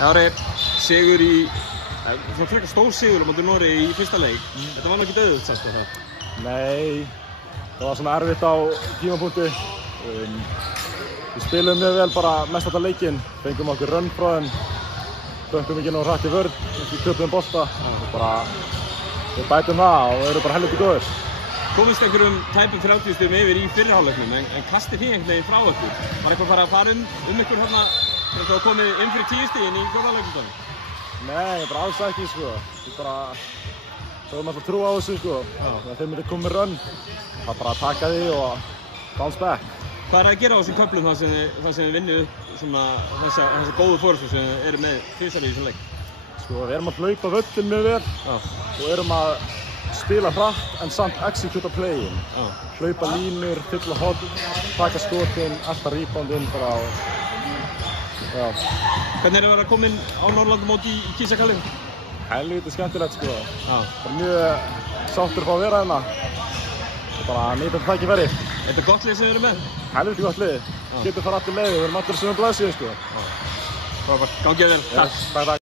Það var sigur í, svona frekar stór sigur á móti Noregi í fyrsta leik. Þetta var náttúrulega ekki auðvelt samt það. Nei, það var svona erfitt á tímapunkti. Við spiluðum mjög vel bara mest alltaf leikinn, fengum okkur rönn frá þeim, döngum ekki nógu hratt í vörn, við töpuðum bolta. Við bætum það og erum bara helviti góðir. Komist einhverjum tæpum 30 stigum yfir í fyrri hálfleiknum, en kastið þið einhvern veginn frá okkur. Var eitthvað að fara ykkur hérna þegar það komið fyrir 10 stigin í fjórða leiknum? Nei, bara alls ekki sko. Við bara höfum alltaf trú á þessu sko. Þegar þeir myndi koma með rönn, það bara að taka því og bounce back. Hvað að gera á þessum köflum þar sem þið vinnu upp svona þessa góðu forystu sem þið eru með tvisvar í þessum leik? Sko, við erum að hlaupa völlinn mjög vel og erum að spila hratt en samt executa play-in. Hlaupa línur, fylla horn, taka skotin, alltaf reboundinn bara og Hvernig að vera komin á Norðurlandamóti í Kísakallinn? Helviti skemmtilegt sko. Bara mjög sáttur að fá að vera hérna. Og bara nýta þetta tækifæri. Er þetta gott lið sem þið eru með? Helviti gott lið. Getur fara allir leiði, við erum allir sömu blaðsíðu sko. Frábært, gangið vel. Takk.